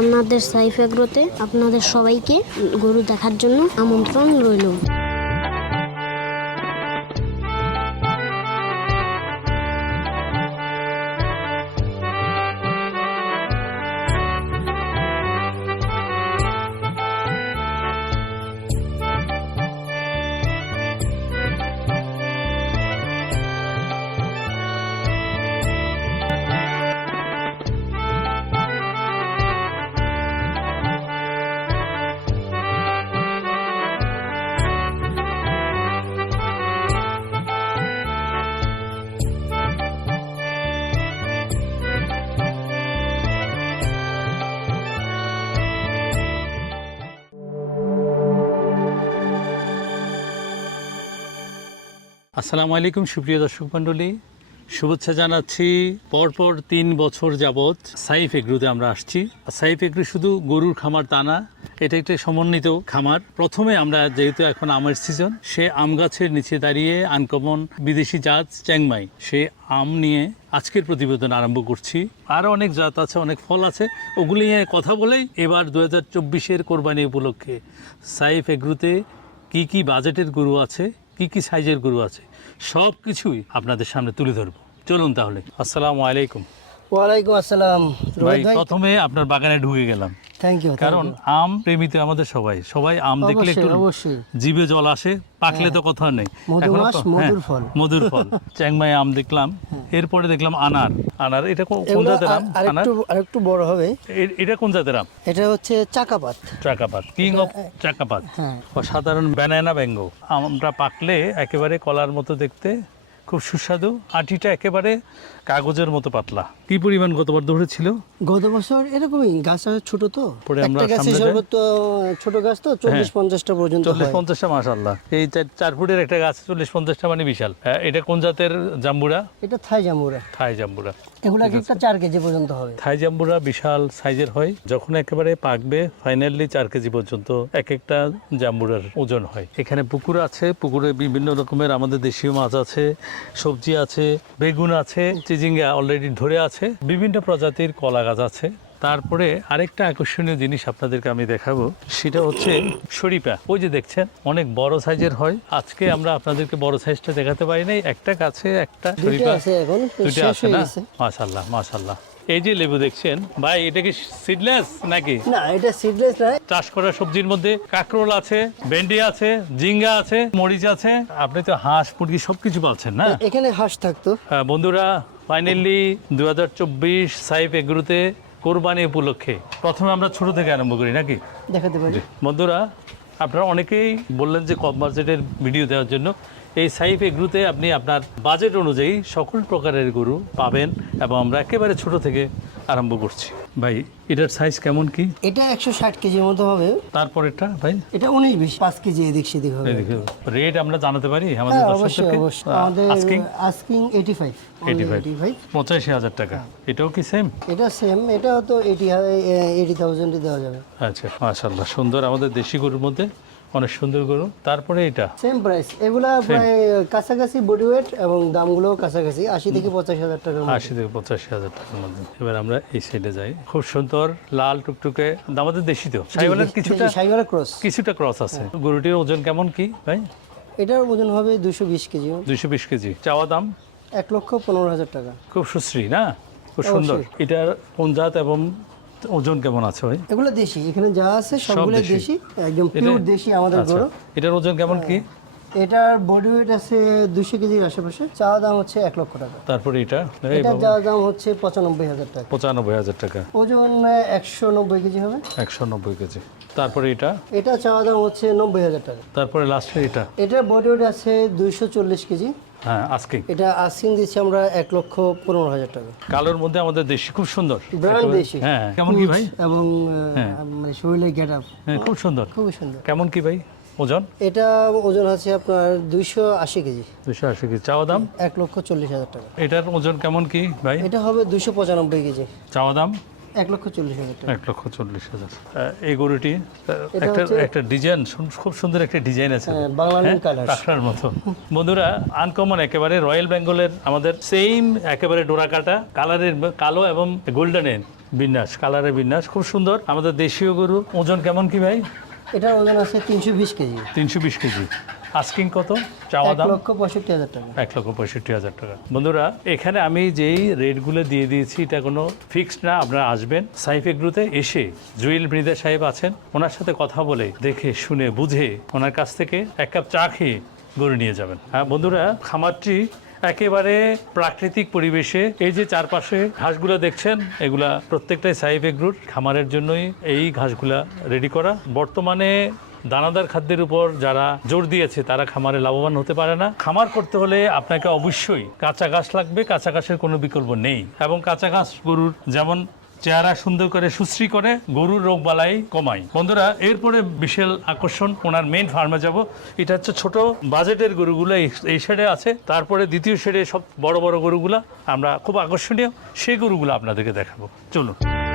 আপনাদের সাইফ এগ্রোতে আপনাদের সবাইকে গরু দেখার জন্য আমন্ত্রণ রইল। আসসালামু আলাইকুম, সুপ্রিয় দর্শক মণ্ডলী। শুভেচ্ছা জানাচ্ছি, পরপর তিন বছর যাবৎ সাইফ এগ্রুতে আমরা আসছি। সাইফ এগ্রু শুধু গরুর খামার তা না, এটা একটা সমন্বিত খামার। প্রথমে আমরা, যেহেতু এখন আমের সিজন সে আম গাছের নিচে দাঁড়িয়ে আনকমন বিদেশি জাত চ্যাংমাই, সে আম নিয়ে আজকের প্রতিবেদন আরম্ভ করছি। আরও অনেক জাত আছে, অনেক ফল আছে, ওগুলি নিয়ে কথা বলেই এবার দু হাজার চব্বিশের কোরবানি উপলক্ষে সাইফ এগ্রুতে কি কি বাজেটের গরু আছে, কি কি সাইজের গরু আছে সব কিছুই আপনাদের সামনে তুলে ধরবো। চলুন তাহলে। আসসালামু আলাইকুম। ওয়ালাইকুম আসসালাম। ভাই প্রথমে আপনার বাগানে ঢুকে গেলাম। থ্যাংক ইউ কারণ আম প্রেমিত আমাদের সবাই। সবাই আম দেখলে একটু জিভে জল আসে পাকলে তো কথা নেই। মধুর হ্যাঁ, ফল। মধুর ফল। চ্যাংমাই আম দেখলাম। এরপরে দেখলাম আনার। আনার এটা কোন জাতের আম? আনার আরেকটু আরেকটু বড় হবে। এটা কোন জাতের আম? এটা হচ্ছে চাকাপাত। চাকাপাত কিং অফ চাকাপাত। হ্যাঁ। সাধারণ ব্যানানা ব্যাঙ্গ আমটা পাকলে একেবারে কলার মতো দেখতে খুব সুস্বাদু। আটিটা একেবারে কাগজের মতো পাতলা। কি পরিমাণ গতবার ধরেছিল? গত বছর এরকমই গাছ ছোট তো। পরে আমরা একটা গাছে সর্বোচ্চ ছোট গাছ তো চল্লিশ পঞ্চাশটা পর্যন্ত চল্লিশ হয়। পঞ্চাশটা মাসাল্লাহ এই চার- ফুটের একটা গাছ চল্লিশ পঞ্চাশটা মানে বিশাল। হ্যাঁ, এটা কোন জাতের জাম্বুরা? এটা থাই জামুরা থাই জাম্বুরা। এগুলো একটা চার কেজি পর্যন্ত হবে। থাই জাম্বুরা বিশাল সাইজের হয়। যখন একেবারে পাকবে ফাইনালি চার কেজি পর্যন্ত এক একটা জাম্বুরার ওজন হয়। এখানে পুকুর আছে। পুকুরে বিভিন্ন রকমের আমাদের দেশীয় মাছ আছে সবজি আছে বেগুন আছে চিজিঙ্গা অলরেডি ধরে আছে। বিভিন্ন প্রজাতির কলা গাছ আছে। তারপরে আরেকটা আকর্ষণীয় জিনিস আপনাদেরকে আমি দেখাবো সেটা হচ্ছে শরীফা ওই যে দেখছেন অনেক বড় সাইজের হয়। আজকে আমরা আপনাদেরকে বড় সাইজটা দেখাতে পারি নাই। একটা গাছে একটা দুইটা শরীফা আছে না? মাশাল্লাহ মাশাল্লাহ এই যে লেবু দেখছেন ভাই এটা কি সিডলেস নাকি? না এটা সিডলেস নয়। চাষ করা সবজির মধ্যে কাঁকরোল আছে ভেন্ডি আছে জিঙ্গা আছে মরিচ আছে। আপনি তো হাঁস মুরগি সবকিছু পাচ্ছেন না? এখানে হাঁস থাকতো। বন্ধুরা ফাইনালি দু হাজার চব্বিশ সাইফ এগ্রুতে কোরবানি উপলক্ষে। প্রথমে আমরা ছোট থেকে আরম্ভ করি নাকি? দেখাতে পারি। বন্ধুরা আপনারা অনেকেই বললেন যে কম বাজেটের ভিডিও দেওয়ার জন্য। এই সাইফ এগ্রুতে আপনি আপনার বাজেট অনুযায়ী সকল প্রকারের গরু পাবেন এবং আমরা একেবারে ছোট থেকে আরম্ভ করছি। ভাই এটার সাইজ কেমন কি? এটা একশো ষাট কেজির মতো হবে। তারপরেরটা ভাই? এটা উনিশ বিশ পাঁচ কেজি এদিক সেদিক হবে। রেট আমরা জানাতে পারি আমাদের হ্যাঁ দর্শকদেরকে? আমাদের asking asking eighty five eighty five পঁচাশি হাজার টাকা। এটাও কি সেম এটা সেম এটাও তো এইটি এইটি থাউজেন্ডে দেওয়া যাবে। আচ্ছা মাশাল্লাহ সুন্দর আমাদের দেশি গরুর মধ্যে অনেক সুন্দর গরু। তারপরে এটা? সেম প্রাইস এগুলা প্রায় কাছাকাছি বডি ওয়েট এবং দামগুলোও কাছাকাছি আশি থেকে পঁচাশ হাজার মধ্যে। আশি থেকে পঁচাশি হাজার টাকার মধ্যে। এবার আমরা এই সাইডে যাই। খুব সুন্দর লাল টুকটুকে। আমাদের দেশি তো। সাইওয়ালের কিছুটা সাইবার ক্রস কিছুটা ক্রস আছে। গরুটির ওজন কেমন কি ভাই? এটার ওজন হবে দুশো বিশ কেজি। দুইশো বিশ কেজি। চাওয়া দাম? এক লক্ষ পনেরো হাজার টাকা। খুব সুশ্রী না? খুব সুন্দর। এটার কোন জাত এবং ওজন কেমন আছে ভাই? এগুলো দেশি এখানে যা আছে সবগুলো দেশি। একদম পিওর দেশি আমাদের আচ্ছা গরু। এটার ওজন কেমন কি? এটার বডি ওয়েট আছে দুশো কেজির আশেপাশে। চাওয়া দাম হচ্ছে এক লক্ষ টাকা। তারপরে এটা? এটা বাবা, দাম হচ্ছে পঁচানব্বই হাজার টাকা। পঁচানব্বই হাজার টাকা। ওজন একশো নব্বই কেজি হবে। একশো নব্বই কেজি। তারপরে এটা? এটা চাওয়া দাম হচ্ছে নব্বই হাজার টাকা। তারপরে লাস্টে এটা? এটার বডি ওয়েট আছে দুইশো চল্লিশ কেজি। হ্যাঁ আজকে এটা আস্কিং দিচ্ছি আমরা এক লক্ষ পনেরো হাজার টাকা। কালোর মধ্যে আমাদের দেশি খুব সুন্দর। ব্র্যান্ড দেশি। হ্যাঁ কেমন কি ভাই? এবং হ্যাঁ। মানে শরীরের গেট আপ খুব সুন্দর। খুবই সুন্দর। কেমন কি ভাই? ওজন? এটা ওজন আছে আপনার দুইশো আশি কেজি। দুশো আশি কেজি। চাওয়া দাম? এক লক্ষ চল্লিশ হাজার টাকা। এটার ওজন কেমন কি ভাই? এটা হবে দুইশো পঁচানব্বই কেজি। চাওয়া দাম? এক লক্ষ চল্লিশ হাজার টাকা। এক লক্ষ চল্লিশ হাজার। এই গরুটি একটা একটা ডিজাইন খুব সুন্দর একটা ডিজাইন আছে। হ্যাঁ, বাংলা হ্যাঁ, মতো। বন্ধুরা আনকমন একেবারে রয়্যাল বেঙ্গলের আমাদের সেম একেবারে ডোরা কাটা কালারের কালো এবং গোল্ডেনের বিন্যাস কালারের বিন্যাস খুব সুন্দর। আমাদের দেশীয় গরু ওজন কেমন কি ভাই? এটার ওজন আছে তিনশো বিশ কেজি। তিনশো বিশ কেজি। আস্কিং কত? চাওয়া দাম? লক্ষ পঁয়ষট্টি হাজার টাকা। এক লক্ষ পঁয়ষট্টি হাজার টাকা। বন্ধুরা এখানে আমি যেই রেটগুলো দিয়ে দিয়েছি এটা কোনো ফিক্সড না আপনারা আসবেন সাইফ এগ্রুতে এসে জুয়েল মৃদা সাহেব আছেন। ওনার সাথে কথা বলে দেখে শুনে বুঝে ওনার কাছ থেকে এক কাপ চা খেয়ে গরু নিয়ে যাবেন। হ্যাঁ বন্ধুরা খামারটি একেবারে প্রাকৃতিক পরিবেশে এই যে চারপাশে ঘাসগুলো দেখছেন, এগুলা প্রত্যেকটাই সাহেব এগ্রুর খামারের জন্যই এই ঘাসগুলা রেডি করা। বর্তমানে দানাদার খাদ্যের উপর যারা জোর দিয়েছে, তারা খামারে লাভবান হতে পারে না। খামার করতে হলে আপনাকে অবশ্যই কাঁচা ঘাস লাগবে, কাঁচা ঘাসের কোনো বিকল্প নেই। এবং কাঁচা ঘাস গরুর যেমন চেহারা সুন্দর করে, সুশ্রী করে, গরুর রোগ বালাই কমাই। বন্ধুরা, এরপরে বিশাল আকর্ষণ, ওনার মেন ফার্মে যাব। এটা হচ্ছে ছোট বাজেটের গরুগুলো, এই- শেডে আছে। তারপরে দ্বিতীয় শেডে সব বড় বড় গরুগুলা, আমরা খুব আকর্ষণীয়। সেই গরুগুলো আপনাদেরকে দেখাবো। চলুন।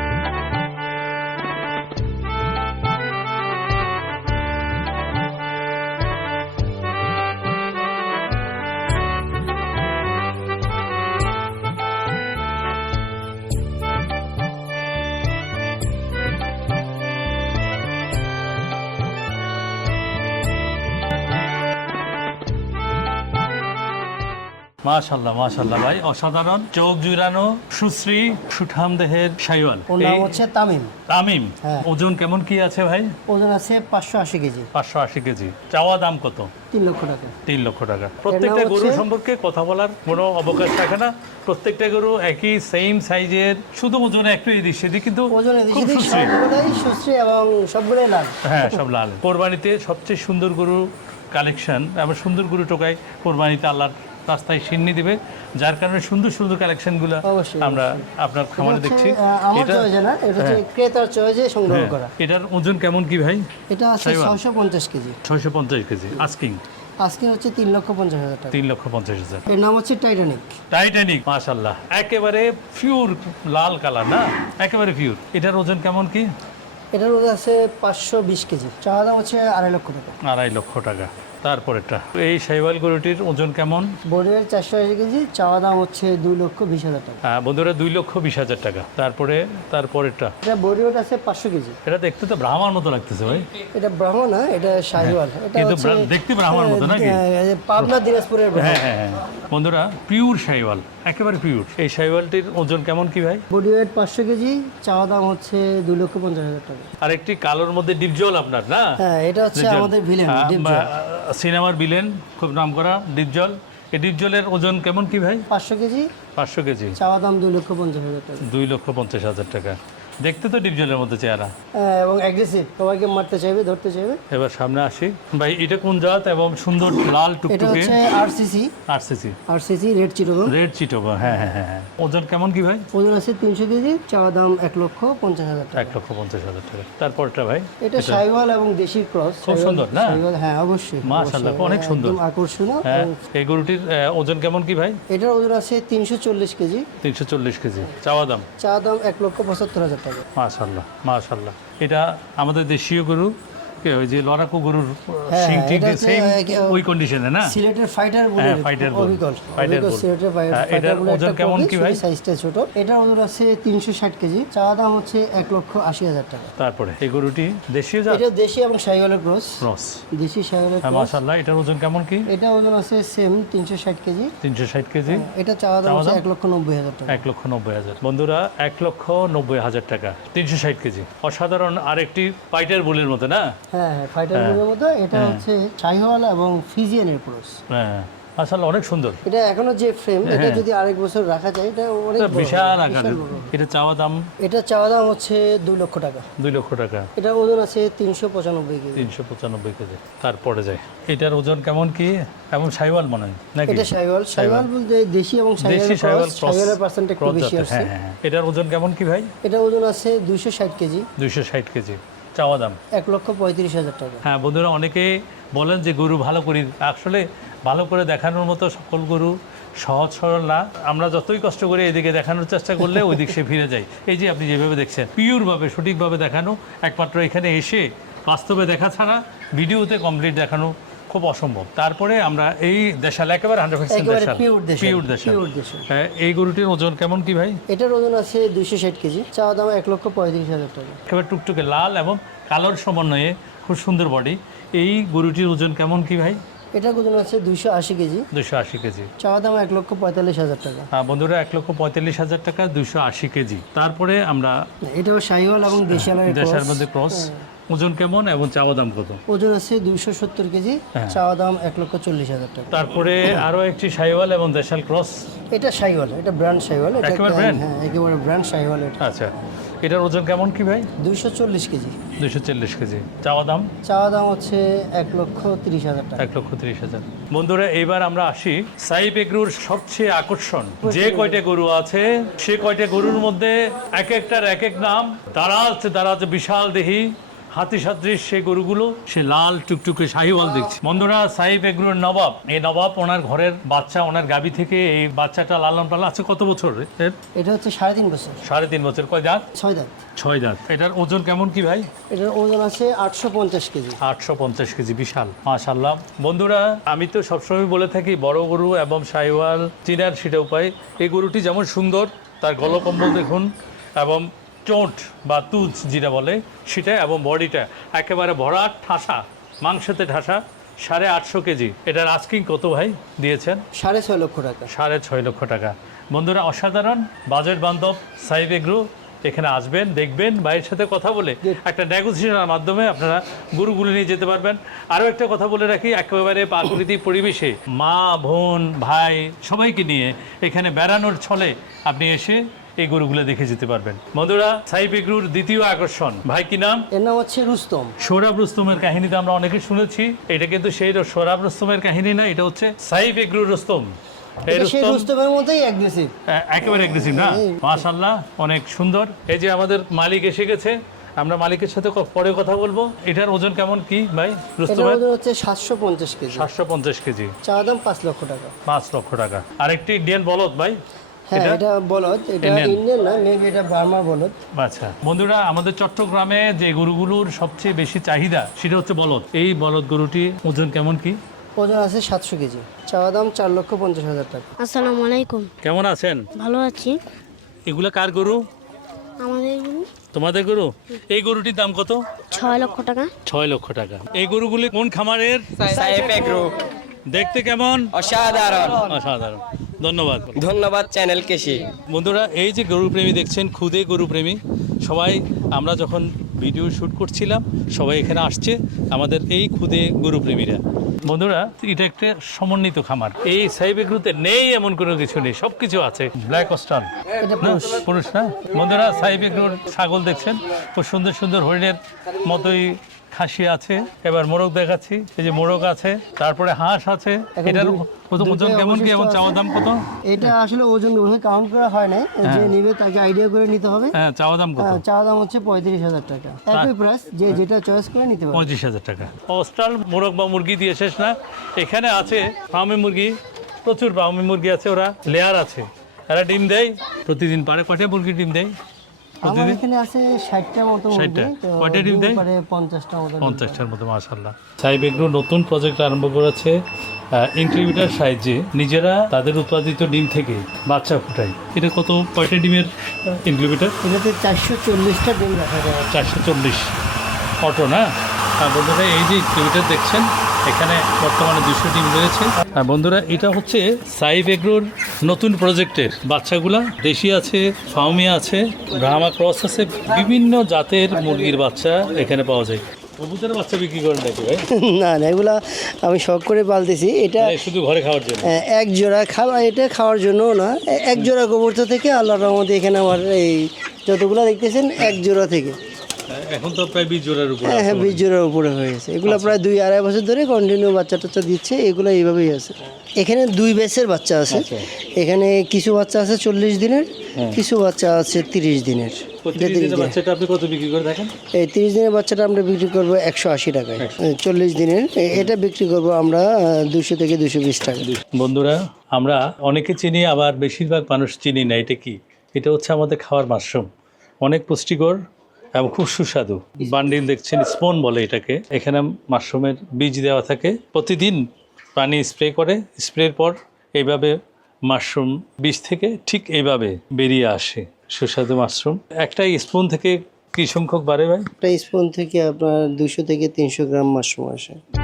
মাশাল্লাহ মাশাল্লাহ ভাই। অসাধারণ। চোখ জুড়ানো সুশ্রী সুঠাম দেহের সাইওয়াল ওর নাম হচ্ছে তামিম। তামিম? হ্যাঁ। ওজন কেমন কি আছে ভাই? ওজন আছে পাঁচশো আশি কেজি। পাঁচশো আশি কেজি। চাওয়া দাম কত? তিন লক্ষ টাকা। তিন লক্ষ টাকা। প্রত্যেকটা গরু সম্পর্কে কথা বলার কোনো অবকাশ থাকে না। প্রত্যেকটা গরু একই সেম সাইজের শুধু ওজনে একটু এদিক সেদিক কিন্তু এবং সবগুলোই লাল। হ্যাঁ সব লাল। কোরবানিতে সবচেয়ে সুন্দর গরু কালেকশন এবং সুন্দর গরু টোকাই কোরবানিতে আল্লাহর রাস্তায় সিন্নি দিবে যার কারণে সুন্দর সুন্দর কালেকশনগুলো আমরা আপনার খামারে দেখছি। এটা না? এটা হচ্ছে ক্রেতার চয়েসে সংগ্রহ হ্যাঁ, করা। এটার ওজন কেমন কি ভাই? এটা আছে সাইওয়াল। ছশো পঞ্চাশ কেজি। ছয়শো পঞ্চাশ কেজি। আস্কিং? আজকে হচ্ছে তিন লক্ষ পঞ্চাশ হাজার টাকা। তিন লক্ষ পঞ্চাশ হাজার। এর নাম হচ্ছে টাইটানিক টাইটানিক মাশাল্লাহ একেবারে পিওর লাল কালার না? একেবারে পিওর এটার ওজন কেমন কি? এটার ওজন আছে পাঁচশো বিশ কেজি। চাওয়া দাম হচ্ছে আড়াই লক্ষ টাকা। আড়াই লক্ষ টাকা। তারপরেরটা? এই সাইওয়াল গরুটির ওজন কেমন? বোর্ডের চারশো আশি কেজি চাওয়া দাম হচ্ছে দুই লক্ষ বিশ হাজার টাকা। আহ, বন্ধুরা দুই লক্ষ বিশ হাজার টাকা। তারপরে তারপরেরটা? এটা ওয়েট আছে পাঁচশো কেজি। এটা দেখতে তো ব্রাহ্মার মতো লাগতেছে ভাই। এটা ব্রাহ্মণ না এটা শাহিওয়াল এটা কিন্তু দেখতে ব্রাহ্মণ মতো নাকি? পাবনা দিনাজপুরের হ্যাঁ হ্যাঁ হ্যাঁ। বন্ধুরা পিওর সাইওয়াল একেবারে পিওর। এই সাইওয়ালটির ওজন কেমন কি ভাই? বডি ওয়েট পাঁচশো কেজি চাওয়া দাম হচ্ছে দুই লক্ষ পঞ্চাশ হাজার টাকা। আর একটি কালোর মধ্যে ডিপজল আপনার না? হ্যাঁ এটা হচ্ছে আমাদের ভিলেন সিনেমার বিলেন খুব নাম করা ডিপজল। এই ডিপজলের ওজন কেমন কি ভাই? পাঁচশো কেজি। পাঁচশো কেজি। চাওয়া দাম দুই লক্ষ পঞ্চাশ হাজার টাকা। দুই লক্ষ পঞ্চাশ হাজার টাকা। দেখতে তো ডিপজলের মতো চেহারা। হ্যাঁ, এবং অ্যাগ্রেসিভ সবাইকে মারতে চাইবে ধরতে চাইবে। এবার সামনে আসি। ভাই এটা কোন জাত এবং সুন্দর লাল এটা টুকটুকে হচ্ছে RCC RCC RCC red Chittagong red চিটোবা হ্যাঁ হ্যাঁ হ্যাঁ হ্যাঁ। ওজন কেমন কি ভাই? ওজন আছে তিনশো কেজি চাওয়া দাম এক লক্ষ পঞ্চাশ হাজার টাকা। এক লক্ষ পঞ্চাশ হাজার টাকা। তারপরটা ভাই? এটা সাইওয়াল এবং দেশি ক্রস। খুব সুন্দর, না? সাইওয়াল হ্যাঁ অবশ্যই মাশাআল্লাহ, অবশ্যই। অনেক সুন্দর। একদম আকর্ষণীয় হ্যাঁ এবং এই গরুটির আহ, ওজন কেমন কি ভাই? এটার ওজন আছে তিনশো চল্লিশ কেজি। তিনশো চল্লিশ কেজি। চাওয়া দাম? চা দাম এক লক্ষ পঁচাত্তর হাজার টাকা। মাশাল্লাহ মাশাল্লাহ এটা আমাদের দেশীয় গরু ওই যে লড়াকু গরুর হ্যাঁ, সিং ঠিক সেম ওই কন্ডিশনে না? সিলেটের ফাইটার বলে হ্যাঁ, bull, অবিকল fighter অবিকল bull। সিলেটের হ্যাঁ, ফাইটার এটার ওজন কেমন কি ভাই? সাইজটা ছোট। এটার ওজন আছে তিনশো ষাট কেজি চা দাম হচ্ছে এক লক্ষ আশি হাজার টাকা। তারপরে এই গরুটি দেশীয় জাত? এটা দেশি এবং সাইওয়ালের ক্রস। ক্রস। দেশি সাইওয়ালের হ্যাঁ ক্রস। মাশাল্লাহ এটার ওজন কেমন কি? এটা ওজন আছে সেম তিনশো ষাট কেজি। তিনশো ষাট কেজি? এটা চাওয়া দাম দাম? এক লক্ষ নব্বই হাজার টাকা। এক লক্ষ নব্বই হাজার। বন্ধুরা এক লক্ষ নব্বই হাজার টাকা তিনশো ষাট কেজি। অসাধারণ আরেকটি পাইটার বুলের মতো না? হ্যাঁ হ্যাঁ ফাইটারগুলোর মতো এটা হচ্ছে শাহিওয়াল এবং ফিজিয়ানের ক্রস হ্যাঁ আসলে অনেক সুন্দর। এটা এখনও যে ফ্রেম এটা যদি আরেক বছর রাখা যায় এটা অনেক বিশাল আকারের। এটা চাওয়া দাম? এটা চাওয়া দাম হচ্ছে দুই লক্ষ টাকা। দুই লক্ষ টাকা। এটা ওজন আছে তিনশো পঁচানব্বই কেজি। তিনশো পঁচানব্বই কেজি। তারপরে যায় এটার ওজন কেমন কি? এমন সাইওয়াল মনে হয় নাকি? এটা শাহিওয়াল শাহিওয়াল বলতে দেশি এবং দেশি শাহিওয়ালের সাইওয়াল ক্রস পার্সেন্ট একটু বেশি হ্যাঁ হ্যাঁ হ্যাঁ। এটার ওজন কেমন কি ভাই? এটা ওজন আছে দুইশো ষাট কেজি। দুইশো ষাট কেজি। চাওয়া দাম? এক লক্ষ পঁয়ত্রিশ হাজার টাকা। হ্যাঁ বন্ধুরা অনেকে বলেন যে গরু ভালো করি। আসলে ভালো করে দেখানোর মতো সকল গরু সহজ সরল না। আমরা যতই কষ্ট করি এদিকে দেখানোর চেষ্টা করলে ওই দিক সে ফিরে যায়। এই যে আপনি যেভাবে দেখছেন পিওরভাবে সঠিকভাবে দেখানো। একমাত্র এখানে এসে বাস্তবে দেখা ছাড়া ভিডিওতে কমপ্লিট দেখানো খুব অসম্ভব। তারপরে আমরা এই দেশাল একেবারে হান্ড্রেড পার্সেন্ট দেশাল। পিওর দেশাল। হ্যাঁ, এই গরুটির ওজন কেমন কি ভাই? এটার ওজন আছে দুইশো ষাট কেজি। চাওয়া দাম এক লক্ষ পঁয়ত্রিশ হাজার টাকা। একেবারে টুকটুকে লাল এবং কালোর সমন্বয়ে খুব সুন্দর বডি এই গরুটির ওজন কেমন কি ভাই? এটার ওজন আছে দুইশো আশি কেজি। দুশো আশি কেজি। চাওয়া দাম এক লক্ষ পঁয়তাল্লিশ হাজার টাকা। আহ, বন্ধুরা এক লক্ষ পঁয়তাল্লিশ হাজার টাকা দুশো আশি কেজি। তারপরে আমরা এটাও শাহিওয়াল এবং দেশালের দেশের মধ্যে ক্রস ওজন কেমন এবং চাওয়া দাম কত? ওজন আছে দুইশো সত্তর কেজি হ্যাঁ। চাওয়া দাম এক লক্ষ চল্লিশ হাজার টাকা। তারপরে আরও একটি সাইওয়াল এবং দেশাল ক্রস এটা শাহিওয়াল এটা ব্র্যান্ড এটা একেবারে brand? হ্যাঁ একেবারে ব্র্যান্ড শাহিওয়াল এটা। আচ্ছা। এটার ওজন কেমন কি ভাই? দুইশো চল্লিশ কেজি। দুইশো চল্লিশ কেজি। চাওয়া দাম? চাওয়া দাম হচ্ছে এক লক্ষ তিরিশ হাজার টাকা। এক লক্ষ তিরিশ হাজার। বন্ধুরা এবার আমরা আসি সাইব এগ্রুর সবচেয়ে আকর্ষণ। যে কয়টা গরু আছে সে কয়টা গরুর মধ্যে এক একটার এক এক নাম। তারা আছে তারা আছে বিশাল দেহি। হাতি সাদৃশ সেই গরুগুলো সে লাল টুকটুকে শাহিওয়াল দেখছি। বন্ধুরা সাইব এগ্রুর নবাব। এই নবাব ওনার ঘরের বাচ্চা ওনার গাবি থেকে এই বাচ্চাটা লালন পালা আছে কত বছর এটা হচ্ছে সাড়ে তিন বছর। সাড়ে তিন বছর। কয় দাঁত? ছয় দাঁত। ছয় দাঁত। এটার ওজন কেমন কি ভাই? এটার ওজন আছে আটশো পঞ্চাশ কেজি। আটশো পঞ্চাশ কেজি বিশাল। মাশাল্লাহ বন্ধুরা আমি তো সবসময় বলে থাকি বড় গরু এবং সাইওয়াল চিনার সেটা উপায়। এই গরুটি যেমন সুন্দর তার গলকম্বল দেখুন এবং চোট বা তুজ যেটা বলে সেটা এবং বডিটা একেবারে ভরা ঠাসা মাংসতে ঠাসা সাড়ে আটশো কেজি। এটার আস্কিং কত ভাই দিয়েছেন? সাড়ে ছয় লক্ষ টাকা। সাড়ে ছয় লক্ষ টাকা। বন্ধুরা অসাধারণ বাজেট বান্ধব সাইব এগ্রো এখানে আসবেন দেখবেন ভাইয়ের সাথে কথা বলে একটা নেগোসিয়েশনের মাধ্যমে আপনারা গরুগুলো নিয়ে যেতে পারবেন। আরও একটা কথা বলে রাখি একেবারে প্রাকৃতিক পরিবেশে মা বোন ভাই সবাইকে নিয়ে এখানে বেড়ানোর ছলে আপনি এসে এই গরুগুলো দেখে যেতে পারবেন। বন্ধুরা সাইব এগ্রুর দ্বিতীয় আকর্ষণ। ভাই কি নাম? এর নাম হচ্ছে রুস্তম। সৌরভ রুস্তমের কাহিনীতে আমরা অনেকে শুনেছি। এটা কিন্তু সেই সৌরভ রুস্তমের কাহিনী না এটা হচ্ছে রুস্তম। সেই রুস্তম একেবারে অ্যাগ্রেসিভ না? মাশাল্লাহ অনেক সুন্দর। এই যে আমাদের মালিক এসে গেছে আমরা মালিকের সাথে পরে কথা বলব। এটার ওজন কেমন কি ভাই ওজন হচ্ছে সাতশো পঞ্চাশ কেজি। সাতশো পঞ্চাশ কেজি। চাওয়া দাম পাঁচ লক্ষ টাকা। পাঁচ লক্ষ টাকা। আরেকটি ইন্ডিয়ান বলদ ভাই। হ্যাঁ এটা? এটা বলদ এটা ইন্ডিয়ান না মেবি এটা বার্মা বলদ। আচ্ছা বন্ধুরা আমাদের চট্টগ্রামে যে গরুগুলোর সবচেয়ে বেশি চাহিদা সেটা হচ্ছে বলদ। এই বলদ গরুটি ওজন কেমন কি? ওজন আছে সাতশো কেজি। চাওয়া দাম চার লক্ষ পঞ্চাশ হাজার টাকা। আসসালামু আলাইকুম। কেমন আছেন? ভালো আছি। এগুলো কার গরু? আমাদের তোমাদের গরু? এই গরুটির দাম কত? ছয় লক্ষ টাকা। ছয় লক্ষ টাকা। এই গরুগুলি কোন খামারের? দেখতে কেমন? অসাধারণ। অসাধারণ। ধন্যবাদ। ধন্যবাদ চ্যানেল কেশি। বন্ধুরা এই যে গরুপ্রেমী দেখছেন খুদে গরুপ্রেমী সবাই আমরা যখন ভিডিও শ্যুট করছিলাম সবাই এখানে আসছে আমাদের এই খুদে গরুপ্রেমীরা। বন্ধুরা এটা একটা সমন্বিত খামার। এই সাইবে গ্রুতে নেই এমন কোনো কিছু নেই সব কিছু আছে ব্ল্যাক না পুরুষ না? বন্ধুরা সাইবে গ্রুর ছাগল দেখছেন খুব সুন্দর সুন্দর হরিণের মতোই খাসি আছে এবার মোরগ দেখাচ্ছি এই যে মোরগ আছে তারপরে হাঁস আছে এটার কত ওজন কেমন কি এবং চাওয়া দাম কত? এটা আসলে ওজন কাউন্ট করা হয় না যে নিবে তাকে আইডিয়া করে নিতে হবে। হ্যাঁ চাওয়া দাম কত? চাওয়া দাম হচ্ছে পঁয়ত্রিশ হাজার টাকা। একই প্রাইস যে যেটা চয়েস করে নিতে পারবে। পঁয়ত্রিশ হাজার টাকা। অস্ট্রাল মোরগ বা মুরগি দিয়ে শেষ না। এখানে আছে ফার্মি মুরগি প্রচুর ফার্মি মুরগি আছে ওরা লেয়ার আছে। এরা ডিম দেয় প্রতিদিন পারে কয়টা মুরগি ডিম দেয়? আমার এখানে আছে ষাটটা মতো মুরগি তো কয়টা ডিম দেয়? পারে পঞ্চাশটা মতো ডিম পঞ্চাশটার মতো মাশাল্লাহ সাইব এগ্রো নতুন প্রজেক্ট আরম্ভ করেছে ইনকিউবেটার সাইজে নিজেরা তাদের উৎপাদিত ডিম থেকে বাচ্চা ফোটায়। এটা কত কয়টা ডিমের ইনকিউবেটার এটাতে চারশো চল্লিশটা ডিম রাখা যায়। চারশো চল্লিশ। অটো না? আর বন্ধুরা এই যে ইনকিউবেটার দেখছেন এখানে বর্তমানে দুশো ডিম রয়েছে। আর বন্ধুরা এটা হচ্ছে সাইভ এগ্রোর নতুন প্রজেক্টের বাচ্চাগুলা। দেশি আছে ফাউমি আছে ব্রাহ্মা ক্রস আছে বিভিন্ন জাতের মুরগির বাচ্চা এখানে পাওয়া যায়। কবুতরের বাচ্চা বিক্রি করেন নাকি ভাই? না না এগুলা আমি শখ করে পালতেছি। এটা মানে শুধু ঘরে খাওয়ার জন্য? এক জোড়া খাওয়া এটা খাওয়ার জন্য না এক জোড়া গোবরতা থেকে আল্লাহর রহমতে এখানে আমার এই যতগুলো দেখতেছেন এক জোড়া থেকে। এখন তো প্রায় বিশ জোড়ার উপর হ্যাঁ হ্যাঁ জোড়ার উপরে হয়ে গেছে। এগুলো প্রায় দুই আড়াই বছর ধরে কন্টিনিউ বাচ্চা টাচ্চা দিচ্ছে এগুলো এইভাবেই আছে। এখানে দুই ব্যাচের বাচ্চা আছে। এখানে কিছু বাচ্চা আছে চল্লিশ দিনের কিছু বাচ্চা আছে তিরিশ দিনের। বাচ্চাটা আপনি কত বিক্রি করে দেখেন? এই তিরিশ দিনের বাচ্চাটা আমরা বিক্রি করব একশো আশি টাকায়। চল্লিশ দিনের এটা বিক্রি করব আমরা দুশো থেকে দুশো বিশ টাকা বন্ধুরা আমরা অনেকে চিনি আবার বেশিরভাগ মানুষ চিনি না এটা কি? এটা হচ্ছে আমাদের খাওয়ার মাশরুম। অনেক পুষ্টিকর এবং খুব সুস্বাদু। বান্ডিল দেখছেন, স্পন বলে এটাকে। এখানে মাশরুমের বীজ দেওয়া থাকে। প্রতিদিন পানি স্প্রে করে, স্প্রের পর এইভাবে মাশরুম বীজ থেকে ঠিক এইভাবে বেরিয়ে আসে। সুস্বাদু মাশরুম। একটা স্পুন থেকে কি সংখ্যক বাড়ে ভাই? একটা স্পুন থেকে আপনার দুশো থেকে তিনশো গ্রাম মাশরুম আসে।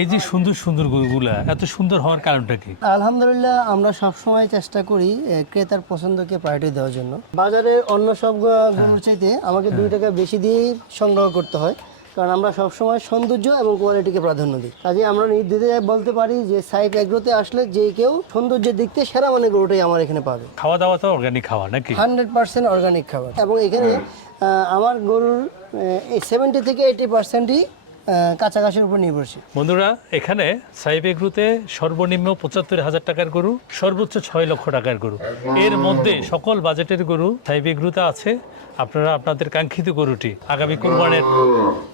এই যে সুন্দর সুন্দর গরুগুলা এত সুন্দর হওয়ার কারণটা কি? আলহামদুলিল্লাহ আমরা সব সময় চেষ্টা করি ক্রেতার পছন্দকে প্রায়োরিটি দেওয়ার জন্য। বাজারে অন্য সব গরুর চাইতে আমাকে দুই টাকা বেশি দিয়েই সংগ্রহ করতে হয় কারণ আমরা সব সময় সৌন্দর্য এবং কোয়ালিটিকে প্রাধান্য দিই। কাজে আমরা নির্দ্বিধায় বলতে পারি যে সাইফ এগ্রোতে আসলে যে কেউ সৌন্দর্যের দিক থেকে সেরা মানে গরুটাই আমার এখানে পাবে। খাওয়া দাওয়া তো অর্গানিক খাওয়া নাকি? হান্ড্রেড পার্সেন্ট অর্গানিক খাবার। এবং এখানে আমার গরুর সেভেন্টি থেকে এইটি পার্সেন্টই ঘাসের উপর নির্ভরশীল। বন্ধুরা, এখানে সাইবে গ্রুতে সর্বনিম্ন পঁচাত্তর হাজার টাকার গরু, সর্বোচ্চ ছয় লক্ষ টাকার গরু। এর মধ্যে সকল বাজেটের গরু সাইবে গ্রুতে আছে। আপনারা আপনাদের কাঙ্ক্ষিত গরুটি আগামী কোরবানের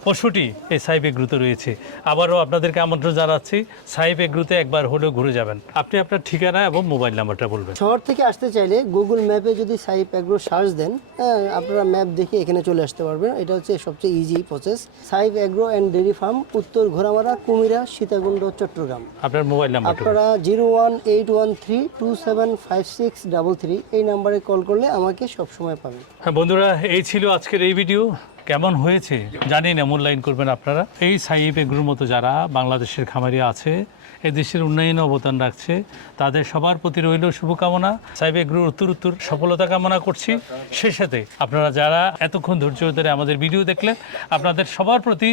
পশুটি এই সাইব এগ্রুতে রয়েছে। আবারও আপনাদেরকে আমন্ত্রণ জানাচ্ছি সাইব এগ্রুতে একবার হলেও ঘুরে যাবেন। আপনি আপনার ঠিকানা এবং মোবাইল নাম্বারটা বলবেন। শহর থেকে আসতে চাইলে গুগল ম্যাপে যদি সাইপ এগ্রো সার্চ দেন হ্যাঁ আপনারা ম্যাপ দেখে এখানে চলে আসতে পারবেন। এটা হচ্ছে সবচেয়ে easy process Saip agro and dairy farm উত্তর ঘোরামারা কুমিরা সীতাকুণ্ড চট্টগ্রাম। আপনার মোবাইল নাম্বারটা বলুন। আপনারা zero one eight one three two seven five six double three এই নাম্বারে কল করলে আমাকে সবসময় পাবেন। হ্যাঁ বন্ধুরা এই ছিল আজকের এই ভিডিও কেমন হয়েছে? জানি না, মূল্যায়ন করবেন আপনারা। এই সাইব এগুলোর মতো যারা বাংলাদেশের খামারি আছে, এ দেশের উন্নয়নে অবদান রাখছে, তাদের সবার প্রতি রইল শুভকামনা। সাইব এগুলোর উত্তর উত্তর সফলতা কামনা করছি। সে সাথে আপনারা যারা এতক্ষণ ধৈর্য ধরে আমাদের ভিডিও দেখলেন, আপনাদের সবার প্রতি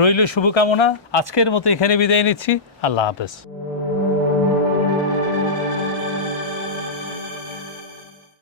রইল শুভকামনা। আজকের মতো এখানে বিদায় নিচ্ছি। আল্লাহ হাফেজ।